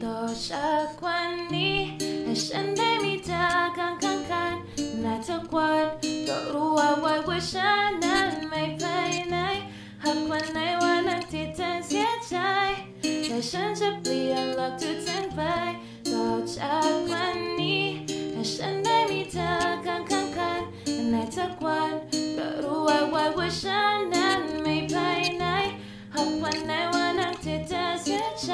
多少关你还身对你的刚刚看那特关ก็รู้ว่าไว้ว่าฉันนั้นไม่ไปไหนหากวันไหนวันนั้นที่เธอเสียใจแต่ฉันจะเปลี่ยนหลักทุกสิ่งไปต่อจากวันนี้ให้ฉันได้มีเธอข้างกันในทุกวันก็รู้ไว้ว่าฉันนั้นไม่ไปไหนหากวันไหนวันนั้นที่เธอเสียใจ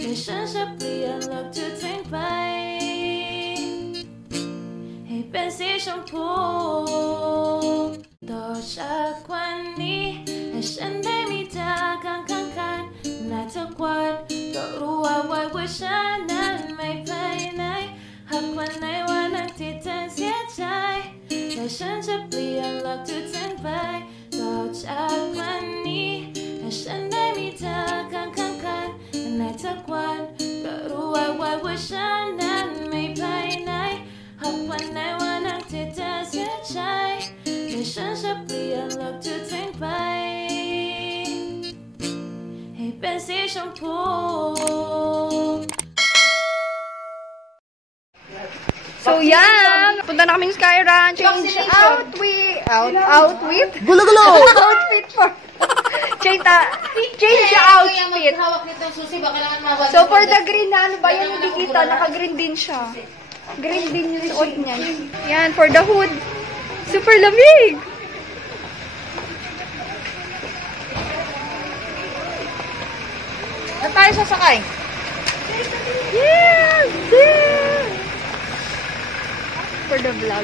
แต่ฉันจะเปลี่ยนหลักทุกสิ่งไปให้เป็นสีชมพูต่อจากวันนี้ให้ฉันได้มีเธอข้างกันในทุกวันก็รู้ว่าฉันนั้นไม่ไปไหนหากวันไหนวันนั้นที่เธอเสียใจแต่ฉันจะเปลี่ยนหลักทุกสิ่งไปต่อจากวันนี้ให้ฉันได้มีเธอข้างกันในทุกวันก็รู้ว่าฉันนั้นไม่ไปไหนหากวันไหนวันนั้นที่เธอเสียใจแต่ฉันจะเปลี่ยนหลักทุกสิ่งไปให้เป็นสีชมพู So yan, punta na kaming Sky Ranch. Change outfit. Gulo-gulo! Outfit for... change outfit. So for the green na, ano ba yan? Hindi kita, naka-green din siya. Green din yung suot niya. Yan, for the hood. Super lamig! Saan tayo sasakay? Yes! Yes! For the vlog.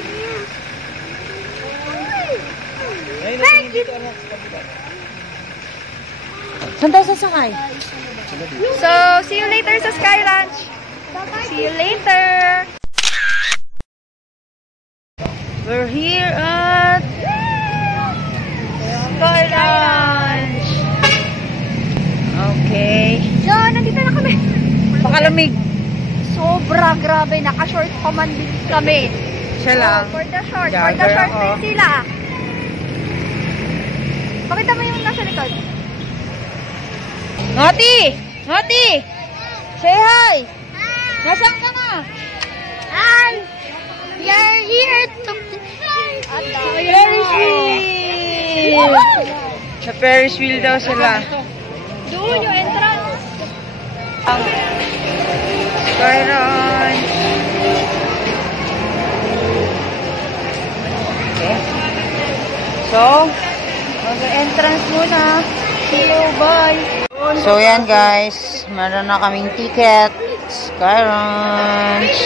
Saan tayo sasakay? So, see you later sa Sky Ranch. See you later. We're here at Sky Ranch. Okay. So, nandito na kami. Pakalamig. Sobra, grabe. Naka-short command din kami. Siya lang. For the short. Jogger For the short ako. din sila. Pakita mo yung nasa likod. Noti! Noti! Say hi! Nasaan ka na? Hi! We are here to... Ferris wheel! Sa Ferris wheel daw sila. Doon yung entrance. Sky Ranch. Okay. So, mag-entrance muna. See you, bye! So, yan guys. Meron na kaming ticket. Sky Ranch.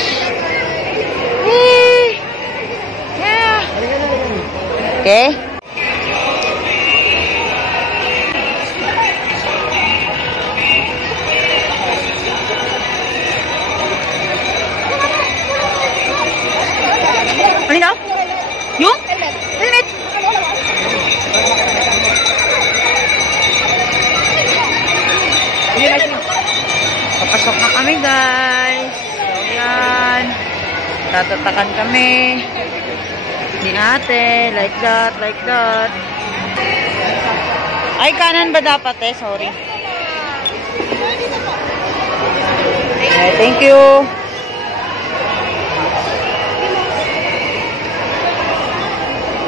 Yay! Yeah! Okay? Ano na? Yung? Helmet! Papasok na kami guys. So yan. Tatatakan kami. Ni ate. Like that, like that. Ay, kanan ba dapat eh? Sorry. Okay, thank you.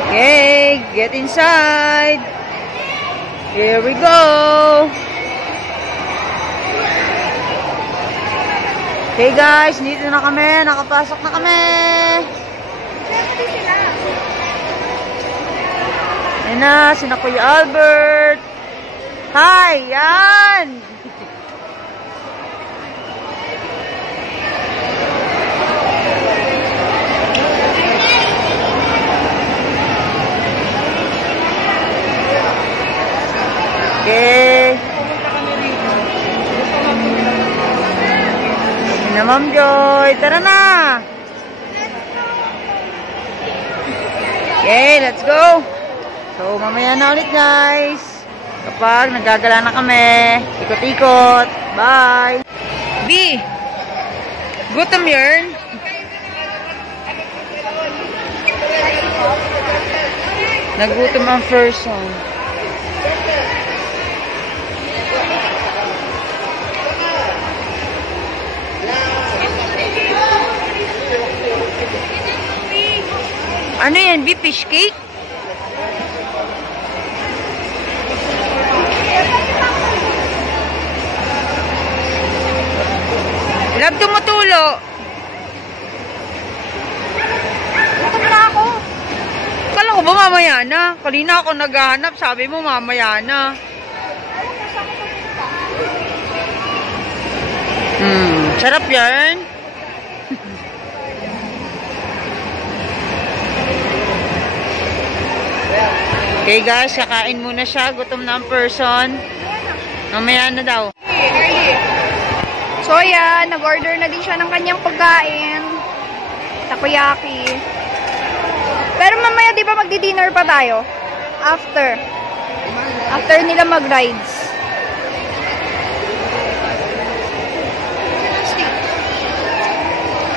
Okay, get inside. Here we go. Okay guys, dito na kami. Nakapasok na kami. Ayan na, sina Kuya Albert. Hi, yan. Okay. Na Ma'am Joy, tara na. Okay, let's go. So, mamaya na ulit guys. Kapag nagagala na kami, ikot-ikot. Bye. B, gutom yarn. Nagutom ang first song. Ano yan, B? Fish cake? Love, tumutulo. Gutom na ako. Kala ko ba mamaya na? Kanina ako naghahanap, sabi mo mamaya na. Sarap yan. Okay guys, kakain muna siya. Gutom na ang person. Mamaya na daw. So ayan, nag-order na din siya ng kanyang pagkain. Takoyaki. Pero mamaya di ba magdi-dinner pa tayo? After. After nila mag-rides.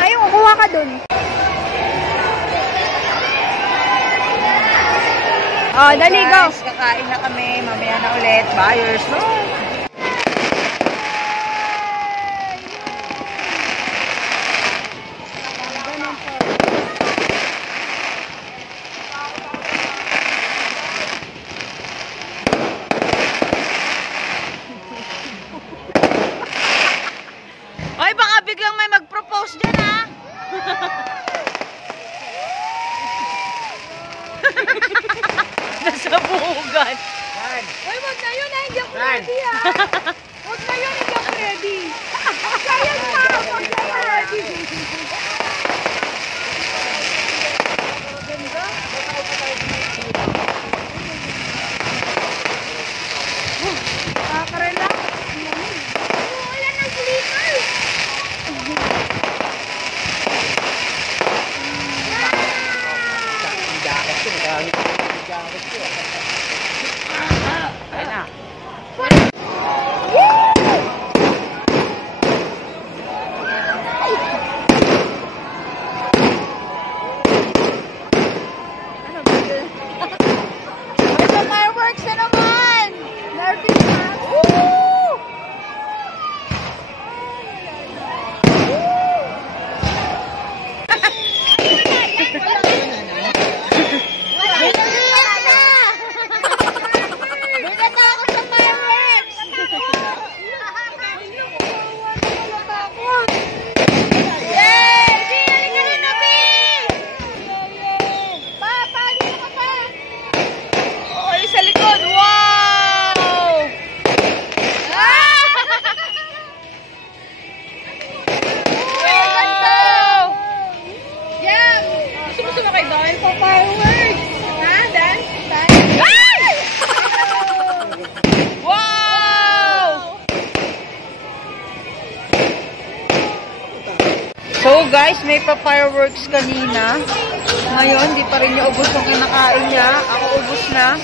Ayun, kuha ka dun. Oh, dali, go. Guys, kakain na kami. Mamaya na ulit. Buyers. No? Ay, baka biglang may mag-propose dyan, ha? Nasa buhugan. Uy, wag na yun, hindi ako ready, ha? Wag na yun, hindi ako ready. Kaya na, wag na yun ready. Kakarelax. Wala ng sleeper. So guys, may pa-fireworks kanina. Ngayon, di pa rin niya ubos yung kinakain niya. Ako ubos na.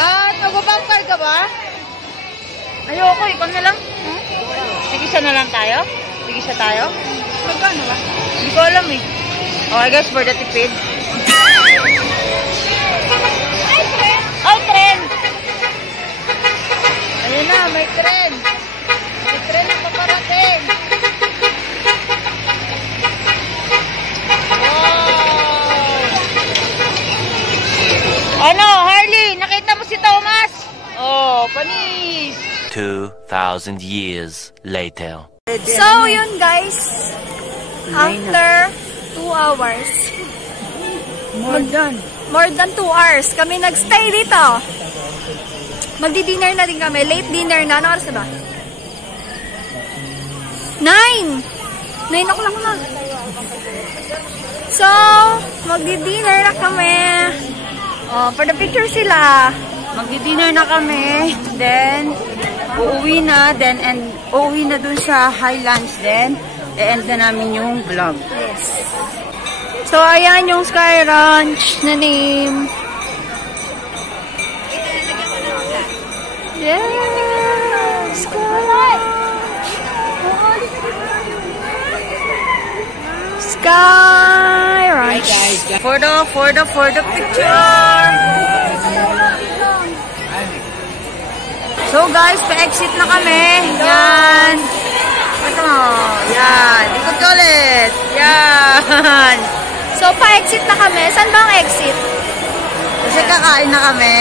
At magbabangkar ka ba? Ayoko, ikaw na lang. Tigisa na lang tayo? Tigisa tayo? Magkano ba? Hindi ko alam eh. Okay guys, for the tipid. Ay, tren! Ayun na, may tren. May tren na paparating. Ano, Harley? Nakita mo si Thomas? Oh, panis! 2,000 years later. So, yun guys. After 2 hours. More than 2 hours. Kami nagstay dito. Magdi-dinner na din kami. Late dinner na. Ano oras na ba? 9! 9 o'clock na. So, magdi-dinner na kami. Oh, for the picture sila. Magdi-dinner na kami. Then, uuwi na. Uuwi na dun sa Highlands din. E-end na namin yung vlog. Yes. So, ayan yung Sky Ranch na name. Yeah! Sky Ranch! Sky Ranch! For the picture! So guys, pa-exit na kami. Yan. Ito mo. Yan. Ikot ka ulit. Yan. So, naka-exit na kami. Saan ba ang exit? Kasi kakain na kami.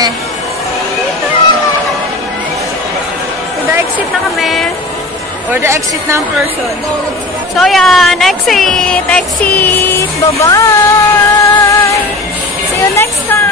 To the exit na kami. For the exit ng person. So yan, exit! Exit! Bye-bye! See you next time!